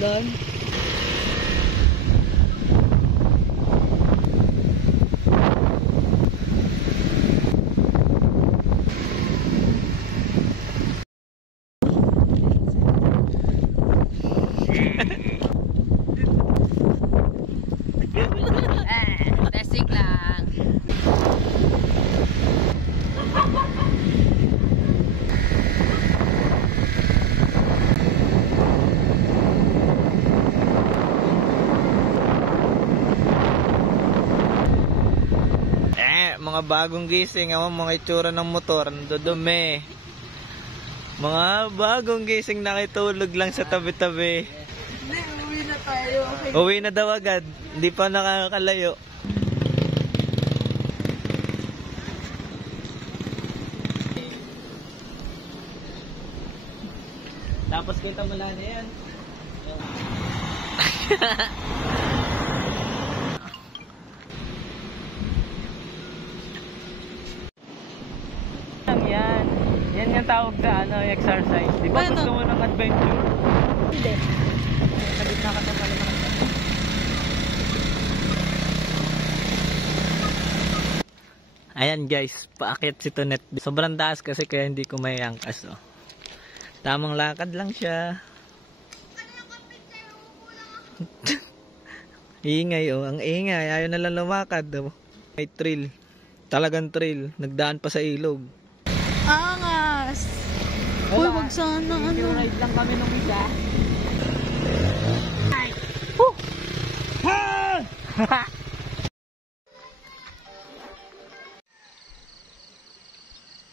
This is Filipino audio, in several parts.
Dan. Testing lang. Mga bagong gising, mga itsura ng motor, dudumi. Mga bagong gising nakitulog lang sa tabi-tabi. Uwi na tayo. Uwi na daw agad, hindi pa nakakalayo. Tapos kita mo na yan. Yan yung tawag sa exercise. Di ba gusto mo ng adventure? Hindi. Sabit na ka sa palimakan. Ayan guys, paakyat si Tonet. Sobrang taas kasi kaya hindi ko may angkas. Oh. Tamang lakad lang siya. Ingay oh, ang ingay. Ayaw na lang lumakad. Oh. May trail. Talagang trail. Nagdaan pa sa ilog. Angas! Uy, wag sana Ride lang kami nung isa.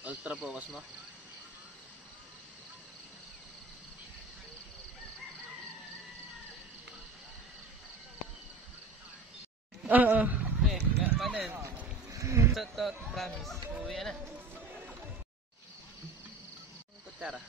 Ultra focus mo? Oo. Paano yun? Promise. Uwi na. Kutsara.